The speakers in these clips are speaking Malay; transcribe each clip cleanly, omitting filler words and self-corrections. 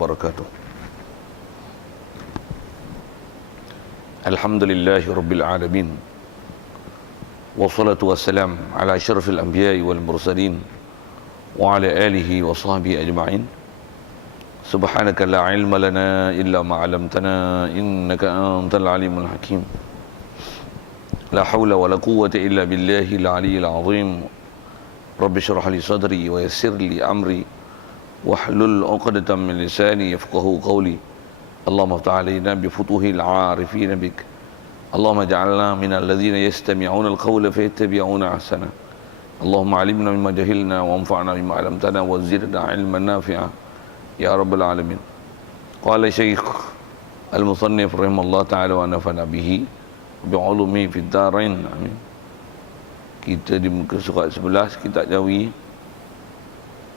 wabarakatuh. Alhamdulillahi rabbil alamin. Wassalatu wassalam ala asyrafil anbiya'i wal mursalin wa ala alihi wa sahbihi ajma'in. Subhanaka la ilma lana illa ma 'allamtana innaka antal alimul hakim. La haula wa la quwwata illa billahil aliyyil azim. Rabbi shrah li sadri wa yassir li amri wahlul 'uqdatam min lisani yafqahu qawli. Allahumma iftah 'alaina bi futuhil 'arifin bik. Allahumma ij'alna minal ladzina yastami'una al-qawla fayattabi'una ahsana. Allahumma 'allimna mimma jahilna wa anfa'na bima 'allamtana wa zidna 'ilman nafi'a ya rabbal alamin. Qala Syekh Al-Musannif rahimallahu ta'ala wa nafa'na bihi bi'ulumi fid darain. Amin. Kita di muka surat 11 kitab Jawi.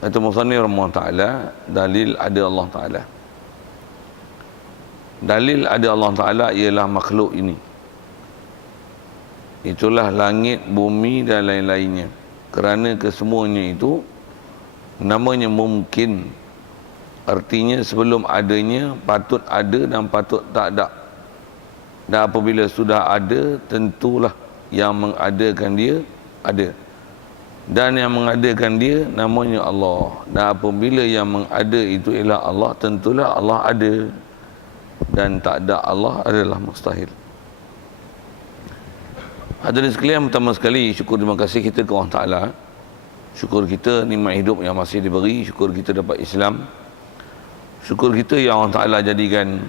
Kata Musannif rahimahullah ta'ala, dalil ada Allah Ta'ala. Dalil ada Allah Ta'ala ialah makhluk ini. Itulah langit, bumi dan lain-lainnya. Kerana kesemuanya itu namanya mungkin. Artinya sebelum adanya patut ada dan patut tak ada. Dan apabila sudah ada, tentulah yang mengadakan dia ada. Dan yang mengadakan dia namanya Allah. Dan apabila yang mengada itu ialah Allah, tentulah Allah ada. Dan tak ada Allah adalah mustahil. Hadirin sekalian, pertama sekali syukur terima kasih kita ke Allah Ta'ala. Syukur kita nikmat hidup yang masih diberi. Syukur kita dapat Islam. Syukur kita yang Allah Ta'ala jadikan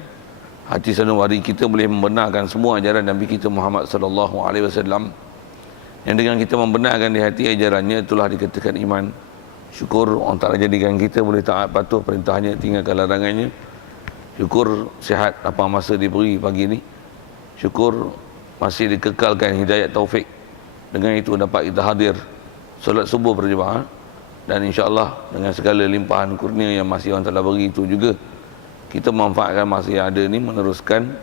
hati sanubari kita boleh membenarkan semua ajaran Nabi kita Muhammad sallallahu alaihi wasallam. Yang dengan kita membenarkan di hati ajarannya, itulah dikatakan iman. Syukur Allah Ta'ala jadikan kita boleh taat patuh perintahnya, tinggalkan larangannya. Syukur sihat lapang masa diberi pagi ini. Syukur masih dikekalkan hidayat taufik. Dengan itu dapat kita hadir solat subuh berjemaah. Dan insya-Allah dengan segala limpahan kurnia yang masih Allah Ta'ala beri itu juga, kita memanfaatkan masa yang ada ni meneruskan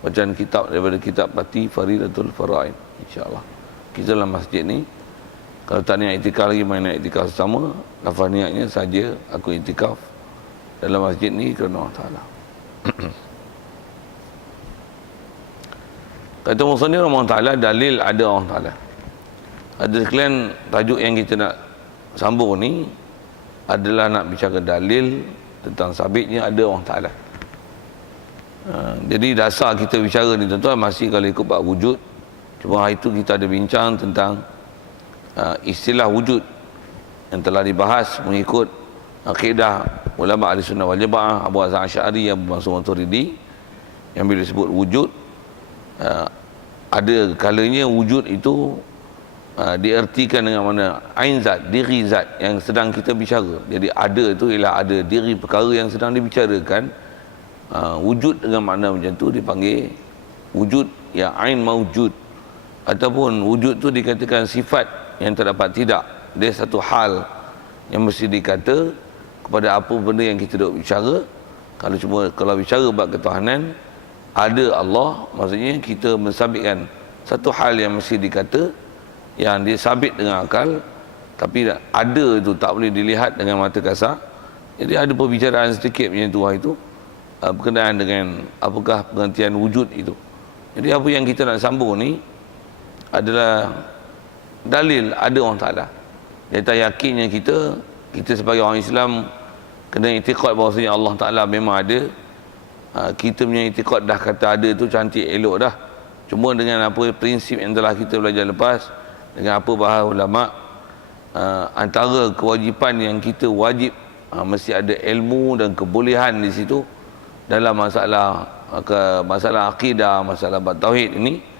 bacaan kitab daripada kitab Pati Faridatul Faraid. InsyaAllah kita dalam masjid ni, kalau tak niat iktikaf lagi, main nak iktikaf sama. Lafaz niatnya saja aku iktikaf dalam masjid ni kerana Allah Ta'ala. Kata Musannif Allah Ta'ala, dalil ada Allah Ta'ala. Ada sekalian, tajuk yang kita nak sambung ni adalah nak bicara dalil tentang sabitnya ada Allah Ta'ala. Jadi dasar kita bicara ni tuan-tuan masih kalau ikut bab wujud. Cuma hari itu kita ada bincang tentang istilah wujud yang telah dibahas mengikut akidah ulama ahli sunnah wal jamaah, Abu Hasan Asy'ari, Abu Mansur Maturidi, yang bila disebut wujud, ada kalanya wujud itu diertikan dengan mana ain zat, diri zat yang sedang kita bicara. Jadi ada itu ialah ada diri perkara yang sedang dibicarakan. Wujud dengan makna macam tu dipanggil wujud yang ain maujud. Ataupun wujud tu dikatakan sifat yang terdapat tidak. Dia satu hal yang mesti dikata kepada apa benda yang kita duk bicara. Kalau bicara bab ketuhanan, ada Allah, maksudnya kita mensabitkan satu hal yang mesti dikata, yang dia sabit dengan akal, tapi ada itu tak boleh dilihat dengan mata kasar. Jadi ada perbicaraan sedikit macam tu hari itu berkenaan dengan apakah pengertian wujud itu. Jadi apa yang kita nak sambung ni adalah dalil ada Allah Ta'ala. Data yakinnya kita sebagai orang Islam kena i'tiqad bahawasanya Allah Ta'ala memang ada. Kita punya i'tiqad dah kata ada tu cantik elok dah. Cuma dengan apa prinsip yang telah kita belajar lepas, dengan apa bahas ulama, antara kewajipan yang kita wajib mesti ada ilmu dan kebolehan di situ dalam masalah akidah, masalah tauhid ini,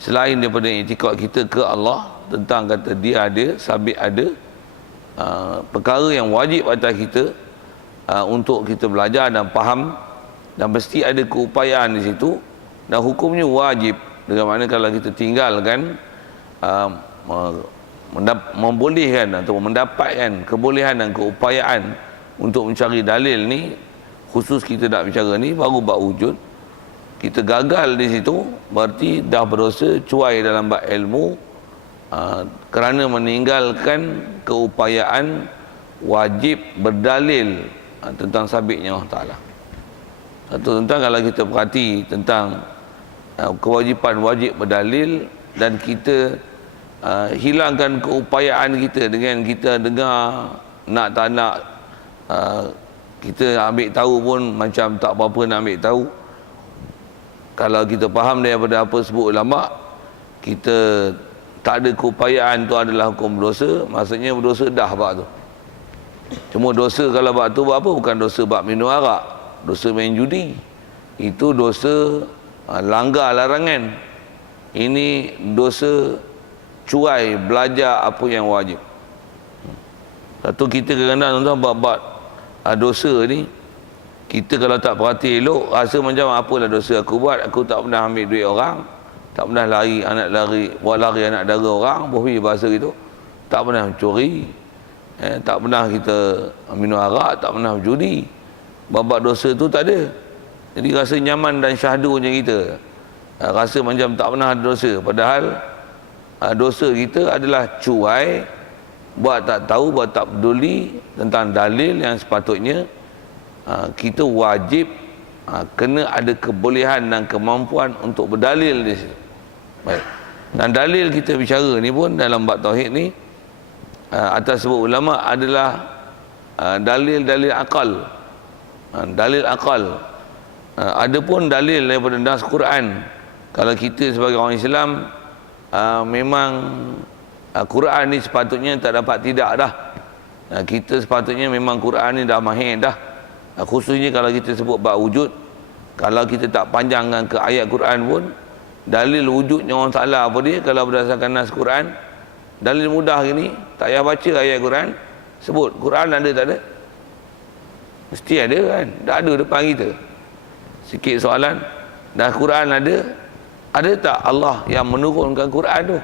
selain daripada i'tikad kita ke Allah tentang kata dia ada, sabit ada, perkara yang wajib atas kita untuk kita belajar dan faham, dan mesti ada keupayaan di situ, dan hukumnya wajib. Dengan mana kalau kita tinggalkan membolehkan atau mendapatkan kebolehan dan keupayaan untuk mencari dalil ni, khusus kita nak bicara ni baru bab wujud, kita gagal di situ, berarti dah berdosa cuai dalam bab ilmu, kerana meninggalkan keupayaan wajib berdalil tentang sabitnya Allah Ta'ala. Satu tentang kalau kita perhati tentang kewajipan wajib berdalil, dan kita hilangkan keupayaan kita dengan kita dengar nak tak nak, kita ambil tahu pun macam tak apa-apa nak ambil tahu. Kalau kita faham daripada apa sebut ulama, kita tak ada keupayaan tu adalah hukum berdosa, maksudnya berdosa dah bab tu. Cuma dosa kalau bab tu bab apa? Bukan dosa bab minum arak, dosa main judi. Itu dosa langgar larangan. Ini dosa cuai belajar apa yang wajib. Satu, kita kadang-kadang tuan bab-bab dosa ni, kita kalau tak perhati elok, rasa macam apalah dosa aku buat, aku tak pernah ambil duit orang, tak pernah buat lari anak dara orang, bohong bahasa gitu, tak pernah mencuri, tak pernah kita minum arak, tak pernah judi. Bab dosa tu tak ada. Jadi rasa nyaman dan syahdunya kita, rasa macam tak pernah ada dosa. Padahal dosa kita adalah cuai, buat tak tahu, buat tak peduli tentang dalil yang sepatutnya kita wajib kena ada kebolehan dan kemampuan untuk berdalil di situ. Baik. Dan dalil kita bicara ni pun dalam bab tauhid ni, atas sebut ulama adalah dalil-dalil akal. Dalil akal. Ada pun dalil daripada nas Quran. Kalau kita sebagai orang Islam, memang Quran ni sepatutnya tak dapat tidak dah. Kita sepatutnya memang Quran ni dah mahir dah. Khususnya kalau kita sebut bab wujud, kalau kita tak panjangkan ke ayat Quran pun, dalil wujudnya orang Ta'ala apa dia, kalau berdasarkan nas Quran, dalil mudah gini, tak payah baca ayat Quran, sebut Quran ada tak ada? Mesti ada kan? Tak ada depan kita. Sikit soalan, dah Quran ada tak Allah yang menurunkan Quran tu?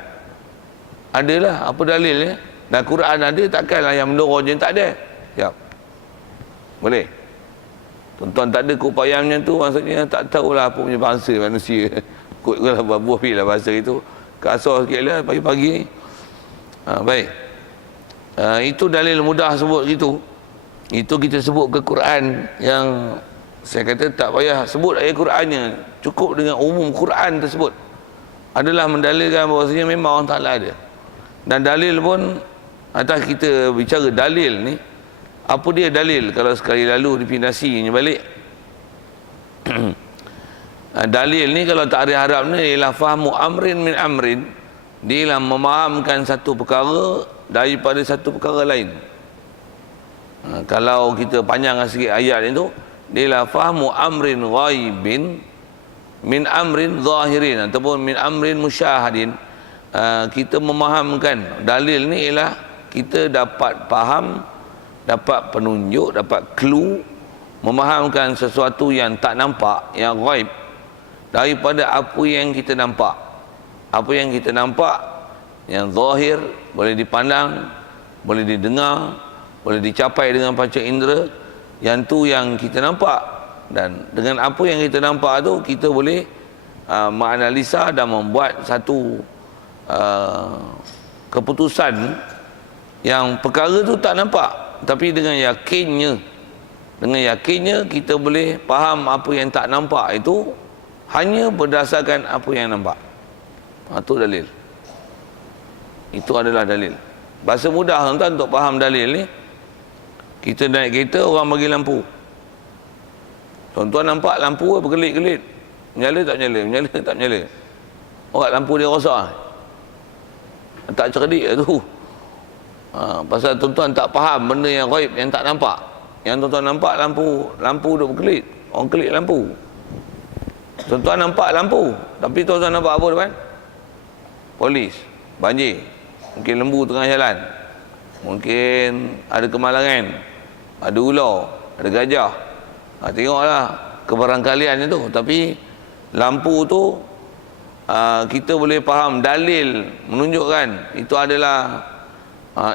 Adalah, apa dalilnya? Dan Quran ada, takkanlah yang menurun je tak ada. Siap. Boleh? Tuan-tuan tak ada keupayaannya tu, maksudnya tak tahulah apa punya bangsa manusia. Kutlah buah lah bahasa itu. Kasar sikit lah pagi-pagi. Baik. Itu dalil mudah sebut gitu. Itu kita sebut ke Quran yang saya kata tak payah sebut ayat Qurannya, cukup dengan umum Quran tersebut adalah mendalilkan bahawasanya memang Allah Ta'ala ada. Dan dalil pun, atas kita bicara dalil ni, apa dia dalil? Kalau sekali lalu dipindasinya balik, dalil ni kalau takrif Arab ni ialah fahmu amrin min amrin, dia ialah memahamkan satu perkara daripada satu perkara lain. Kalau kita panjangkan sikit ayat itu, dia ialah fahmu amrin ghaibin min amrin zahirin, ataupun min amrin musyahadin. Kita memahamkan dalil ni ialah kita dapat faham, dapat penunjuk, dapat clue, memahamkan sesuatu yang tak nampak, yang ghaib, daripada apa yang kita nampak. Apa yang kita nampak, yang zahir, boleh dipandang, boleh didengar, boleh dicapai dengan panca indera, yang tu yang kita nampak. Dan dengan apa yang kita nampak tu, kita boleh menganalisa dan membuat satu keputusan yang perkara tu tak nampak, tapi dengan yakinnya kita boleh faham apa yang tak nampak itu hanya berdasarkan apa yang nampak. Itu dalil. Itu adalah dalil. Bahasa mudah tuan-tuan untuk faham dalil ni, kita naik kereta, orang bagi lampu. Tuan-tuan nampak lampu berkelit-kelit, menyala tak menyala, menyala tak menyala. Orang lampu dia rosak, tak cerdik tu. Pasal tuan-tuan tak faham benda yang ghaib, yang tak nampak. Yang tuan-tuan nampak lampu duk berkelit, orang kelit lampu. Tuan-tuan nampak lampu, tapi tuan-tuan nampak apa depan? Polis, banjir, mungkin lembu tengah jalan, mungkin ada kemalangan, ada ular, ada gajah. Tengoklah kebarangkalian itu. Tapi lampu tu kita boleh faham, dalil menunjukkan itu adalah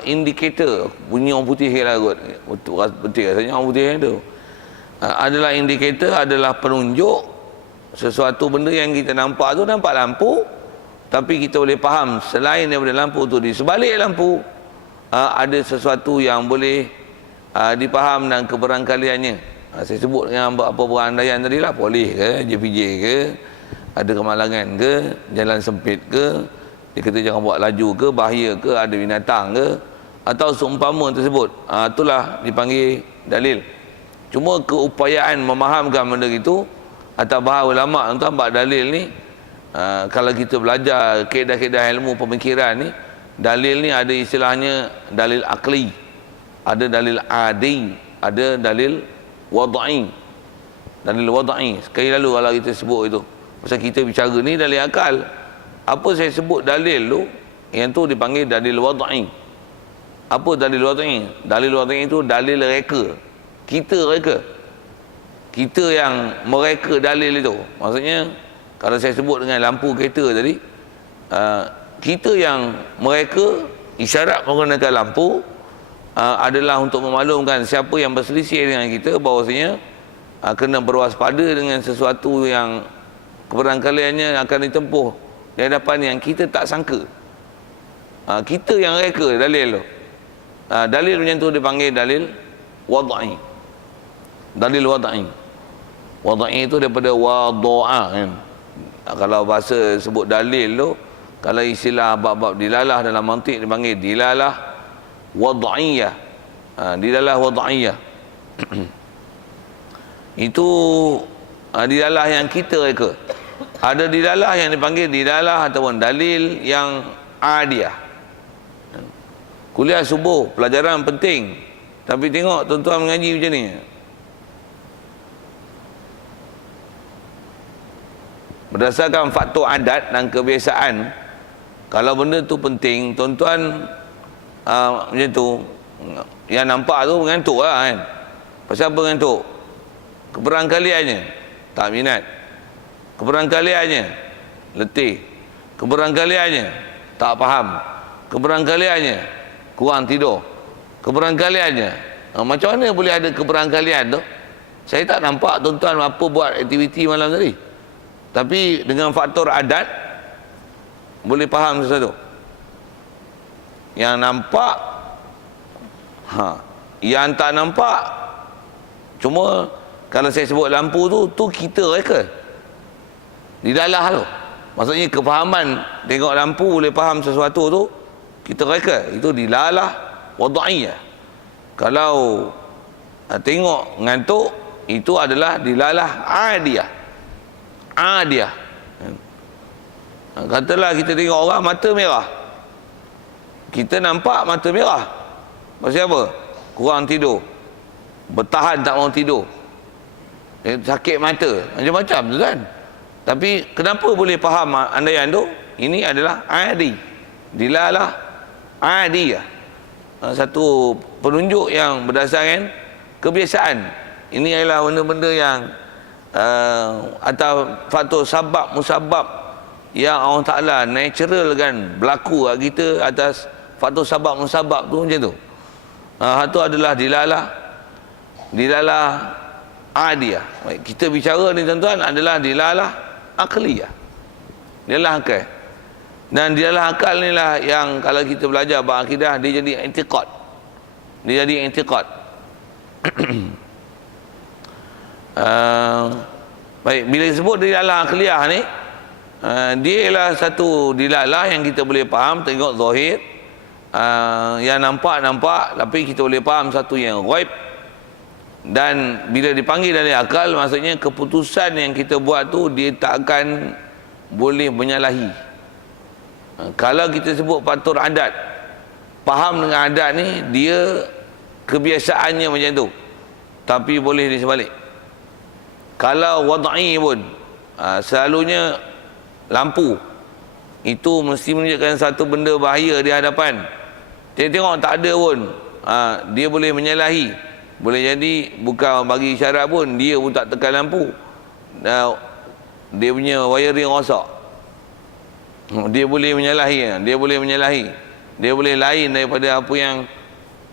indikator. Bunyi orang putih lah kot, betul rasanya orang putih itu adalah indikator, adalah penunjuk sesuatu benda yang kita nampak tu. Nampak lampu, tapi kita boleh faham selain daripada lampu tu, di sebalik lampu ada sesuatu yang boleh dipaham dan keberangkaliannya. Saya sebut dengan apa berandaian tadi lah, polis ke, JPJ ke, ada kemalangan ke, jalan sempit ke, dia kata jangan buat laju ke, bahaya ke, ada binatang ke, atau seumpama tersebut, itulah dipanggil dalil. Cuma keupayaan memahamkan benda itu atas bahasa ulama tuan bab dalil ni, kalau kita belajar kaedah-kaedah ilmu pemikiran ni, dalil ni ada istilahnya dalil akli, ada dalil adi, ada dalil wadai. Dalil wadai sekali lalu kalau kita sebut itu, pasal kita bicara ni dalil akal. Apa saya sebut dalil tu, yang tu dipanggil dalil wadai. Apa dalil wadai? Dalil wadai itu dalil reka. Kita reka, kita yang mereka dalil itu. Maksudnya kalau saya sebut dengan lampu kereta tadi, kita yang mereka isyarat menggunakan lampu adalah untuk memaklumkan siapa yang berselisih dengan kita bahawasanya kena berwaspada dengan sesuatu yang keberangkaliannya akan ditempuh di hadapan yang kita tak sangka. Kita yang reka dalil tu. Dalil macam tu dipanggil dalil wadai. Dalil wadai. Wadai itu daripada wada'a kan. Kalau bahasa sebut dalil tu, kalau istilah bab-bab dilalah dalam mantik dipanggil dilalah wad'iyah. Dilalah wad'iyah. Itu dilalah yang kita reka. Ada dilalah yang dipanggil dilalah ataupun dalil yang adiyah. Kuliah subuh pelajaran penting, tapi tengok tuan-tuan mengaji macam ni. Berdasarkan faktor adat dan kebiasaan, kalau benda tu penting, tuan-tuan macam tu, yang nampak tu mengantuk lah kan. Pasal apa mengantuk? Keberangkaliannya tak minat, keberangkaliannya letih, keberangkaliannya tak faham, keberangkaliannya kurang tidur, keberangkaliannya macam mana boleh ada keberangkalian tu? Saya tak nampak tuan-tuan apa buat aktiviti malam tadi, tapi dengan faktor adat boleh faham sesuatu. Yang nampak, yang tak nampak, cuma kalau saya sebut lampu tu kita reka dilalah tu. Maksudnya kefahaman tengok lampu boleh faham sesuatu tu, kita reka, itu dilalah wada'iyah. Kalau tengok ngantuk, itu adalah dilalah adiyah. Adiyah. Katalah kita tengok orang mata merah, kita nampak mata merah, pasal apa? Kurang tidur, bertahan tak mau tidur, sakit mata, macam-macam tu kan. Tapi kenapa boleh faham andaian tu? Ini adalah adi, dilalah adiyah. Satu penunjuk yang berdasarkan kebiasaan. Ini adalah benda-benda yang atau faktor sabab musabab yang Allah Ta'ala natural kan berlaku kat kita atas faktor sabab musabab tu macam tu. Itu adalah dilalah adiyah. Kita bicara ni tuan-tuan adalah dilalah akliyah, dilalah akal. Dan dilalah akal ni lah yang kalau kita belajar bab akidah, dia jadi i'tiqad. Dia jadi i'tiqad. Baik, bila sebut dilalah akliyah ni, dia ialah satu dilalah yang kita boleh faham, tengok zahir, yang nampak, tapi kita boleh faham satu yang ghaib. Dan bila dipanggil dari akal, maksudnya keputusan yang kita buat tu dia tak akan boleh menyalahi. Kalau kita sebut faktor adat, faham dengan adat ni, dia kebiasaannya macam tu, tapi boleh di sebalik. Kalau wadai pun selalunya lampu itu mesti menunjukkan satu benda bahaya di hadapan. Tengok tak ada pun, dia boleh menyalahi. Boleh jadi bukan bagi isyarat pun, dia pun tak tekan lampu, dia punya wiring rosak, dia boleh menyalahi. Dia boleh lain daripada apa yang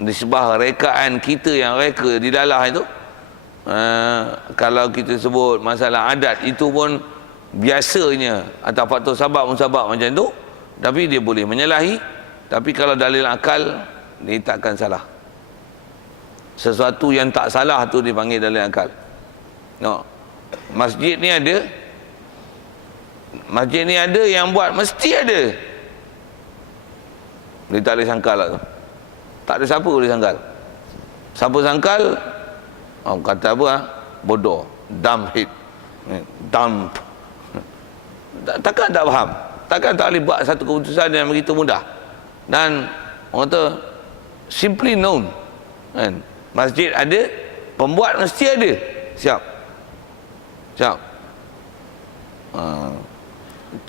disebah rekaan kita yang reka di dalam itu. Kalau kita sebut masalah adat, itu pun biasanya atau faktor sabab musabab macam tu, tapi dia boleh menyalahi. Tapi kalau dalil akal, dia takkan salah. sesuatu yang tak salah tu dipanggil dalil akal. No. Masjid ni ada, yang buat mesti ada. Dia tak boleh sangkal lah tu. Tak ada siapa boleh sangkal. Siapa sangkal, kata apa, bodoh, dumb head, dump. Takkan tak faham, takkan tak boleh buat satu keputusan yang begitu mudah. Dan orang kata simply known kan? Masjid ada, pembuat mesti ada. Siap.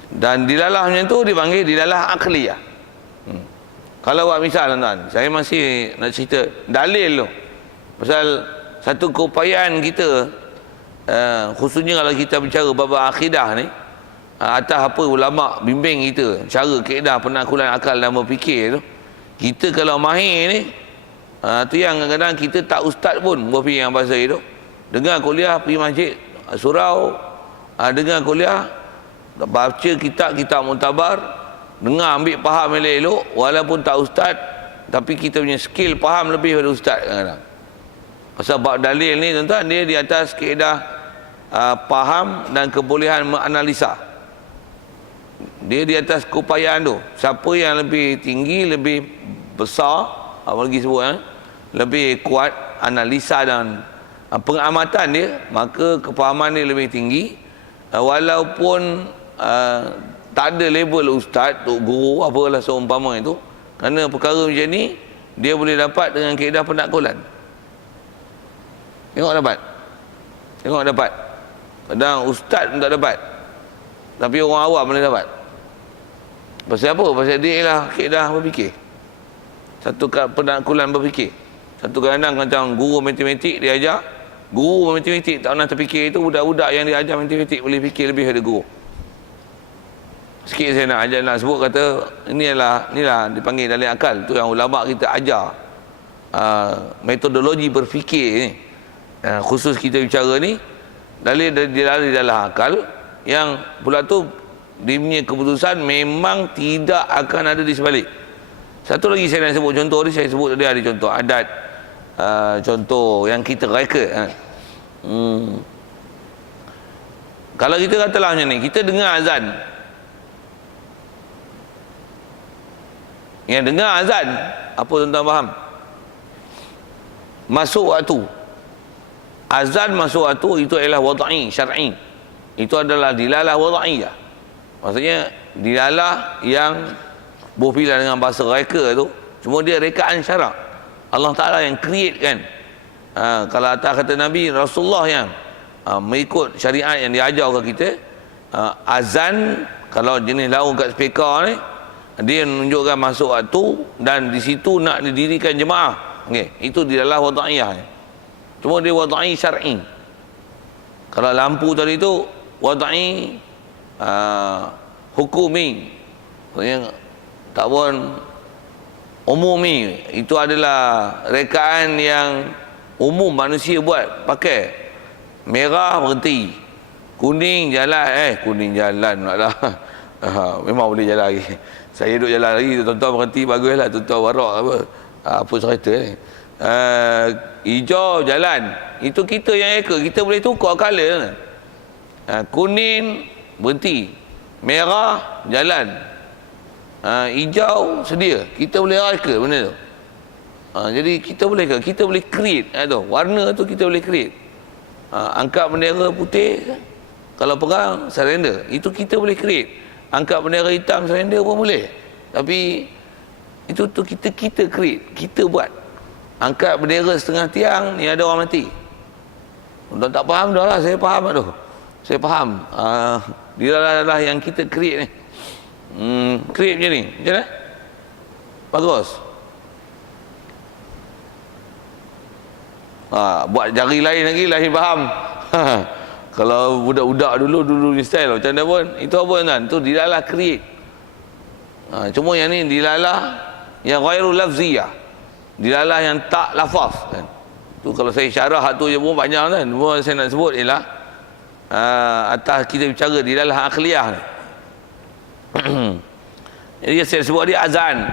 Dan dilalah macam tu dipanggil dilalah akliyah. Kalau buat misal tuan-tuan, saya masih nak cerita dalil tu pasal satu keupayaan kita, khususnya kalau kita bicara bab akidah ni, atas apa ulama bimbing kita cara kaedah penaklukan akal dan berfikir tu, kita kalau mahir ni, tu yang kadang-kadang kita tak ustaz pun berfikir yang bahasa itu. Dengar kuliah pergi masjid surau, dengar kuliah baca kitab muktabar, dengar ambil faham elok-elok, walaupun tak ustaz tapi kita punya skill faham lebih daripada ustaz kadang-kadang. Pasal bab dalil ni tuan-tuan, dia di atas kaedah faham dan kebolehan menganalisa. Dia di atas keupayaan tu. Siapa yang lebih tinggi, lebih besar, apa lagi sebut, lebih kuat analisa dan pengamatan dia, maka kefahaman dia lebih tinggi. Walaupun tak ada label ustaz, tok guru, apalah seumpama itu, kerana perkara macam ni dia boleh dapat dengan kaedah penaklukan. Tengok dapat. Kadang ustaz pun tak dapat, tapi orang awam boleh dapat. Pasal apa? Pasal dia ialah kaedah berfikir, satu penaklukan berfikir. Satu kadang macam guru matematik dia ajar, guru matematik tak pernah terfikir itu, budak-budak yang dia ajar matematik boleh fikir lebih daripada guru. Sikit saya nak sebut, kata inilah dipanggil dalil akal. Tu yang ulama kita ajar, metodologi berfikir ni. Khusus kita bicara ni dalil akal, yang pula tu dia punya keputusan memang tidak akan ada di sebalik. Satu lagi saya nak sebut contoh ni, saya sebut tadi ada contoh adat, contoh yang kita reka. Kalau kita katalah macam ni, kita dengar azan. Yang dengar azan, apa tuan-tuan faham? Masuk waktu. Azan masuk waktu itu adalah wadai, syar'i. Itu adalah dilalah wada'iyah. Maksudnya dilalah yang berpilihan dengan bahasa reka tu, cuma dia rekaan syarak. Allah Ta'ala yang create kan. Kalau atas kata Nabi, Rasulullah yang mengikut syariat yang diajar ke kita. Azan, kalau jenis laung kat speaker ni, dia menunjukkan masuk waktu dan di situ nak didirikan jemaah. Okay. Itu dilalah wada'iyah. Cuma dia wadai syar'i. Kalau lampu tadi tu wadai hukumi, maksudnya tak pun umumi. Itu adalah rekaan yang umum manusia buat, pakai. Merah berhenti, kuning jalan, kuning jalan pula lah. Memang boleh jalan lagi. Saya duduk jalan lagi, tuan-tuan berhenti, baguslah tuan-tuan warak apa cerita ni. Hijau jalan, itu kita yang reka, kita boleh tukar color. Kuning berhenti, merah jalan, hijau sedia, kita boleh reka benda tu. Jadi kita boleh create tu, warna tu kita boleh create. Angkat bendera putih kalau perang, surrender, itu kita boleh create. Angkat bendera hitam, surrender pun boleh. Tapi itu tu kita create, kita buat. Angkat bendera setengah tiang, ni ada orang mati. Tuan tak faham dah lah, saya faham tu. Saya faham. Dia lah yang kita create ni. Create macam ni. Macam mana? Bagus. Buat jari lain lagi, lain faham. Kalau budak-budak dulu ni style macam mana pun, itu apa kan? Tu dilalah create. Cuma yang ni dilalah yang ghairu lafziyah. Dilalah yang tak lafaz kan. Tu kalau saya syarah tu je pun banyak kan. Semua saya nak sebut ialah atas kita bicara dilalah akliyah ni. Jadi saya sebut dia azan.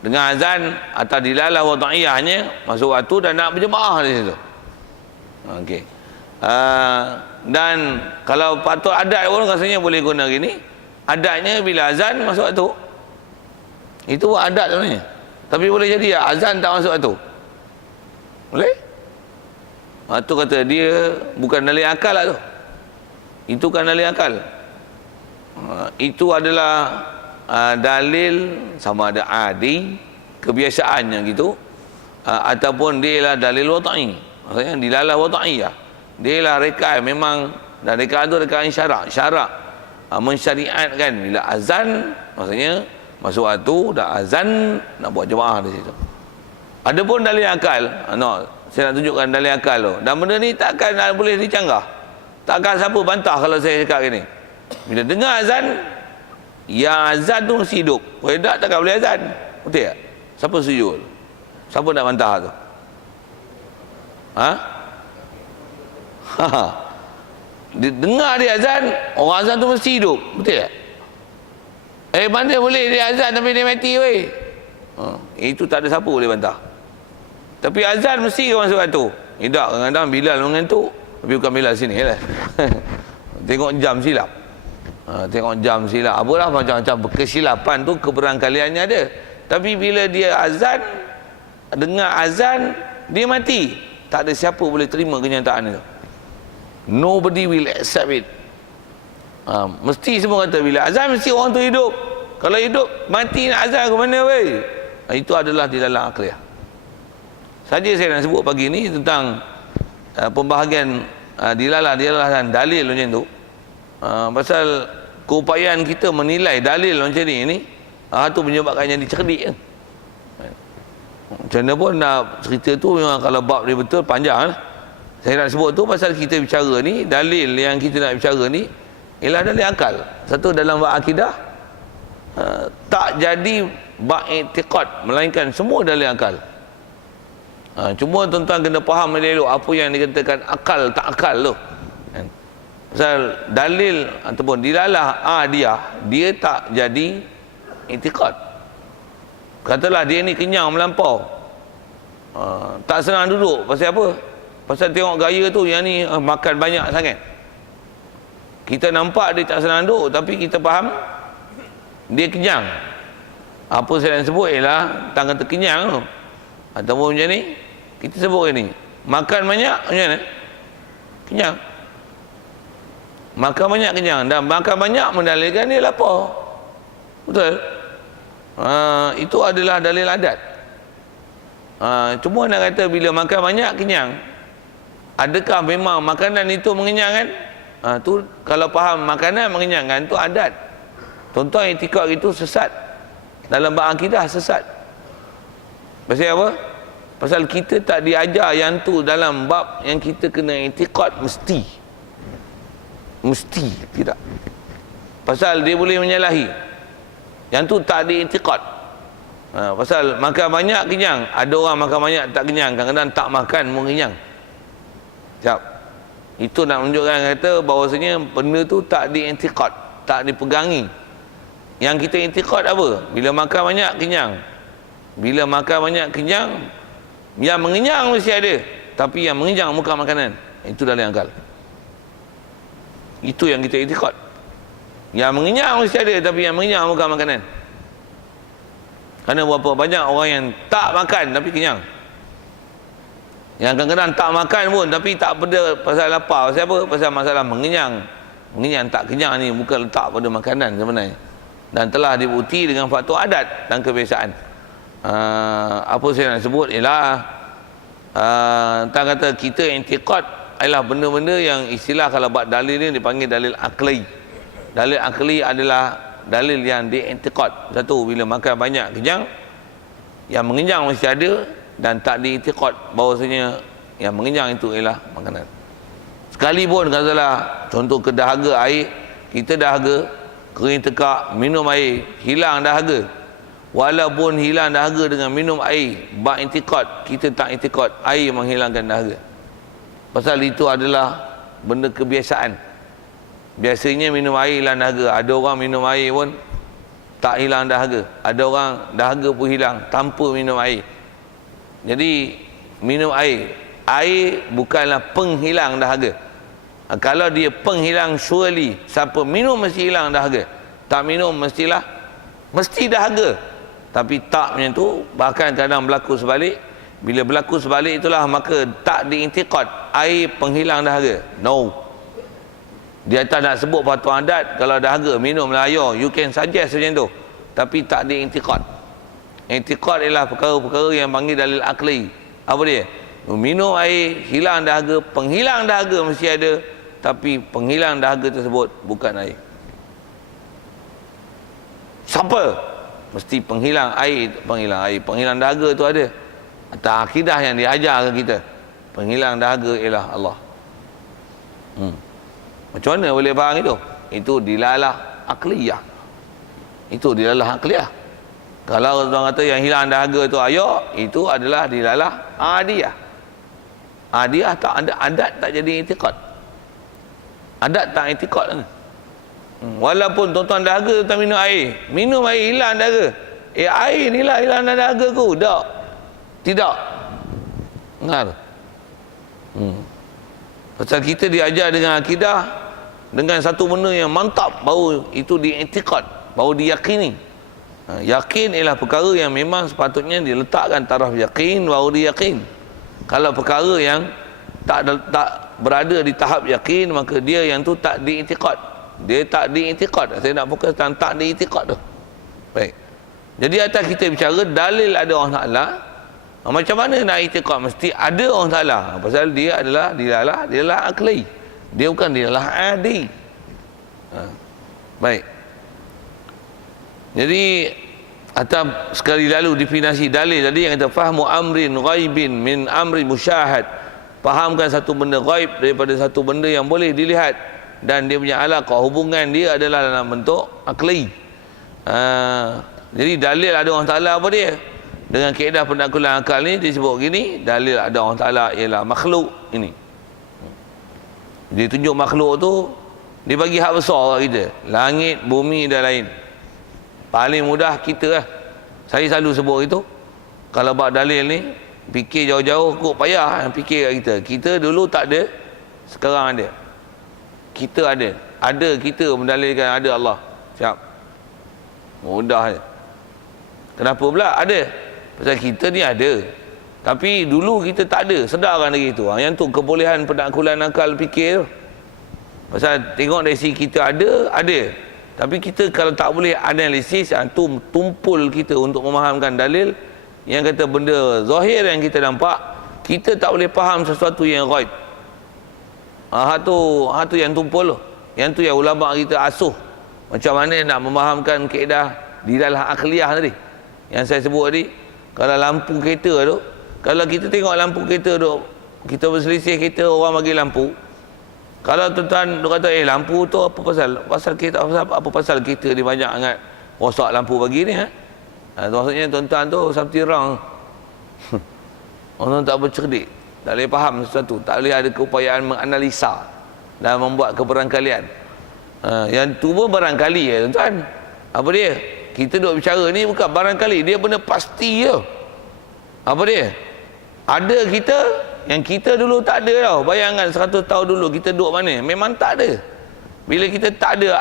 dengan azan atau dilalah wada'iyahnya masuk waktu dan nak berjemaah di situ. Okey. Dan kalau patut adat pun rasanya boleh guna gini. Adatnya bila azan masuk waktu. Itu adat sebenarnya. Tapi boleh jadi azan tak masuk waktu. Boleh? Tu kata dia bukan dalil akal lah tu. Itu kan dalil akal. Itu adalah dalil sama ada adi, kebiasaannya gitu, ataupun dia lah dalil wada'i. Maksudnya dilalah wada'iyah. Dia lah reka memang, dan reka tu reka syarak mensyariatkan bila azan, maksudnya masuk waktu dah azan nak buat jemaah di situ. Adapun dalil akal, saya nak tunjukkan dalil akal tu. Dan benda ni takkan boleh dicanggah. Takkan siapa bantah kalau saya cakap gini. Bila dengar azan, yang azan tu mesti hidup. Kalau tak, takkan boleh azan. Betul tak? Siapa setuju? Siapa nak bantah tu? Dengar dia azan, orang azan tu mesti hidup. Betul tak? Mana boleh dia azan tapi dia mati weh. Itu tak ada siapa boleh bantah. Tapi azan mesti ke masuk waktu? Tak, kadang-kadang Bilal mengantuk. Tapi bukan Bilal sini lah. Tengok jam silap. Tengok jam silap. Apalah macam-macam kesilapan tu, keberangkaliannya ada. Tapi bila dia azan, dengar azan, dia mati. Tak ada siapa boleh terima kenyataan itu. Nobody will accept it. Mesti semua kata bila azan mesti orang tu hidup. Kalau hidup mati nak azan ke mana weh? Itu adalah di dalam akliyah. Saja saya nak sebut pagi ni tentang pembahagian dilalah dan dalil macam tu. Pasal keupayaan kita menilai dalil macam ni tu menyebabkan jadi cerdik kan. Macam mana pun nak cerita tu memang kalau bab dia betul panjang lah. Saya nak sebut tu pasal kita bicara ni, dalil yang kita nak bicara ni ialah dalil akal. Satu dalam bab akidah tak jadi bab i'tiqad, melainkan semua dalil akal. Cuma tuan-tuan kena faham elok apa yang dikatakan akal tak akal tu. Pasal dalil ataupun dilalah dia tak jadi i'tiqad. Katalah dia ni kenyang melampau, tak senang duduk. Pasal apa? Pasal tengok gaya tu yang ni makan banyak sangat. Kita nampak dia tak senang duduk, tapi kita faham dia kenyang. Apa saya nak sebut ialah tang kata kenyang tu. Ataupun macam ni kita sebut ni makan banyak macam mana? Kenyang. Makan banyak kenyang, dan makan banyak mendalilkan dia lapar. Betul? Itu adalah dalil adat. Cuma nak kata bila makan banyak kenyang, adakah memang makanan itu mengenyangkan? Tu kalau faham makanan mengenyangkan tu adat. Tuan-tuan i'tikad itu sesat. Dalam bab akidah sesat. Pasal apa? Pasal kita tak diajar yang tu dalam bab yang kita kena i'tikad mesti. Mesti tidak. Pasal dia boleh menyalahi. Yang tu tak di-i'tikad. Pasal makan banyak kenyang. Ada orang makan banyak tak kenyang. Kadang-kadang tak makan pun kenyang. Sekejap. Itu nak menunjukkan kata bahawasanya benda tu tak di-i'tikad, tak dipegangi. Yang kita i'tikad apa? Bila makan banyak kenyang. Bila makan banyak kenyang, yang mengenyang mesti ada, tapi yang mengenyang bukan makanan. Itu dalil akal. Itu yang kita i'tikad. Yang mengenyang mesti ada, tapi yang mengenyang bukan makanan. Kerana berapa banyak orang yang tak makan tapi kenyang. Yang kadang-kadang tak makan pun tapi tak pada pasal lapar. Pasal apa? Pasal masalah mengenyang. Mengenyang tak kenyang ni bukan letak pada makanan sebenarnya. Dan telah dibukti dengan faktor adat dan kebiasaan. Apa saya nak sebut ialah tak kata kita i'tikad ialah benda-benda yang istilah kalau buat dalil ni dipanggil dalil akli. Dalil akli adalah dalil yang di-i'tikad. Satu, bila makan banyak kenyang, yang mengenyang mesti ada, dan tak di-i'tikad bahawasanya yang mengenyang itu ialah makanan. Sekalipun katalah contoh ke dahaga air, kita dahaga kering tekak, minum air, hilang dahaga. Walaupun hilang dahaga dengan minum air, bab i'tikad kita tak i'tikad air menghilangkan dahaga. Pasal itu adalah benda kebiasaan. Biasanya minum air hilang dahaga. Ada orang minum air pun tak hilang dahaga. Ada orang dahaga pun hilang tanpa minum air. Jadi minum air. Air bukanlah penghilang dahaga. Kalau dia penghilang, surely siapa minum mesti hilang dahaga. Tak minum mesti dahaga. Tapi tak macam tu, bahkan kadang berlaku sebalik. Bila berlaku sebalik itulah maka tak diintiqad air penghilang dahaga. No. Di atas nak sebut fatwa adat, kalau dahaga minumlah air, you can suggest macam tu. Tapi tak diintiqad. Intiqad ialah perkara-perkara yang panggil dalil akli. Apa dia? Minum air, hilang dahaga, penghilang dahaga mesti ada. Tapi penghilang dahaga tersebut bukan air. Siapa? Mesti penghilang air. Penghilang dahaga tu ada. Atas akidah yang diajar ke kita. Penghilang dahaga ialah Allah. Macam mana boleh faham itu? Itu dilalah akliyah. Itu dilalah akliyah. Kalau orang kata yang hilang dahaga tu air, itu adalah dilalah adiyah. Adiyah tak ada, adat tak jadi i'tiqad. Adat tak i'tiqad lagi. Walaupun tuan-tuan dahaga tak minum air. Minum air hilang dahaga. Air ni lah hilang dahaga ku. Tak. Tidak. Dengar. Pasal kita diajar dengan akidah, dengan satu benda yang mantap, baru itu diiktikad, baru diyakini. Yakin ialah perkara yang memang sepatutnya diletakkan taraf yakin, baru diyakin. Kalau perkara yang tak berada di tahap yakin, maka dia yang tu tak diiktikad. Dia tak diiktikad. Saya nak fokus tentang tak diiktikad tu. Baik. Jadi atas kita bicara dalil ada Allah Ta'ala. Macam mana nak i'tiqad? Mesti ada Allah Ta'ala. Pasal dia adalah dilalah akli. Dia bukan dilalah adi. Baik. Jadi atas sekali lalu definisi dalil tadi yang kata fahmu amrin ghaibin min amri musyahad. Fahamkan satu benda ghaib daripada satu benda yang boleh dilihat, dan dia punya alaqah, hubungan dia adalah dalam bentuk akli. Jadi dalil ada Allah Ta'ala apa dia? Dengan kaedah pendakluan akal ni disebut gini, dalil ada Allah Ta'ala ialah makhluk ini. Dia tunjuk makhluk tu, dia bagi hak besar kat kita. Langit, bumi dan lain. Paling mudah kita lah. Saya selalu sebut itu. Kalau buat dalil ni, fikir jauh-jauh kok payah fikir kat kita. Kita dulu tak ada, sekarang ada. Kita ada. Ada kita mendalilkan ada Allah. Siap. Mudah je. Kenapa pula ada? Pasal kita ni ada. Tapi dulu kita tak ada. Sedarkan lagi tu. Yang tu kebolehan pendakluan akal fikir. Pasal tengok dari sisi kita ada. Tapi kita kalau tak boleh analisis, tu tumpul kita untuk memahamkan dalil yang kata benda zahir yang kita nampak, kita tak boleh faham sesuatu yang ghaib. Hak tu yang tumpul tu. Yang tu yang ulama kita asuh. Macam mana nak memahamkan kaedah di dalam akliyah tadi. Yang saya sebut tadi, kalau lampu kereta tu, kalau kita tengok lampu kereta tu, kita berselisih kereta, orang bagi lampu. Kalau tuan-tuan kata, lampu tu apa pasal? Pasal kereta, apa pasal kereta dia banyak sangat rosak lampu bagi ni, maksudnya tuan-tuan tu something wrong. Orang tak bercerdik, tak boleh faham sesuatu, tak boleh ada keupayaan menganalisa dan membuat keberangkalian. Yang tu pun barangkali ya tuan-tuan. Apa dia? Kita duk bicara ni bukan barangkali, dia benda pasti je. Apa dia? Ada kita yang kita dulu tak ada tau. Bayangkan 100 tahun dulu kita duduk mana? Memang tak ada. Bila kita tak ada,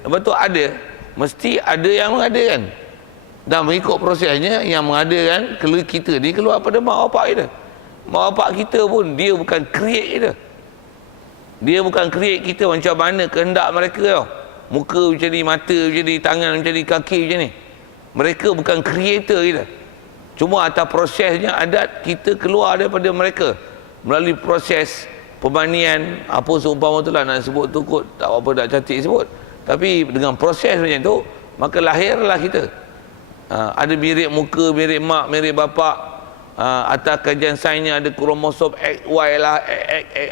lepas tu ada, mesti ada yang mengadakan. Dan mengikut prosesnya, yang mengadakan kita ni keluar pada mak bapak kita. Mak bapak kita pun dia bukan create kita. Dia bukan create kita macam mana kehendak mereka tau. Muka macam ni, mata macam ni, tangan macam ni, kaki macam ni. Mereka bukan creator kita. Cuma atas prosesnya adat kita keluar daripada mereka melalui proses pemanian, apa seumpama tu lah nak sebut tu kot, tak apa tak cantik sebut. Tapi dengan proses macam tu, maka lahirlah kita. Ada mirip muka, mirip mak, mirip bapak. Atas kajian sainsnya ada kromosom XY lah,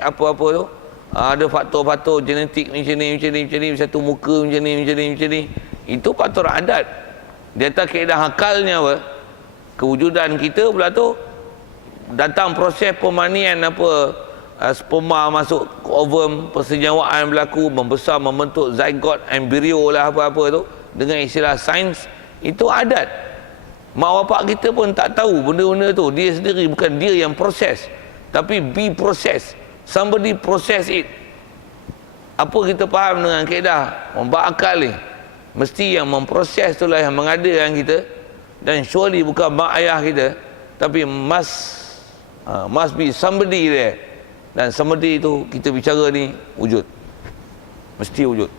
apa-apa tu. Ada faktor-faktor genetik macam ni, satu muka macam ni. Itu faktor adat. Di atas kaedah akalnya apa? Kewujudan kita pula tu datang proses pemanian apa, sperma masuk ke ovum, persenjawaan berlaku, membesar, membentuk zygote, embrio lah apa-apa tu. dengan istilah sains, itu adat. Mak bapak kita pun tak tahu benda-benda tu. Dia sendiri, bukan dia yang proses, tapi be process. Somebody process it. Apa kita faham dengan kaedah berakal ni? Mesti yang memproses itulah yang mengadakan kita. Dan surely bukan mak ayah kita, tapi must be somebody there. Dan somebody itu kita bicara ni wujud. Mesti wujud.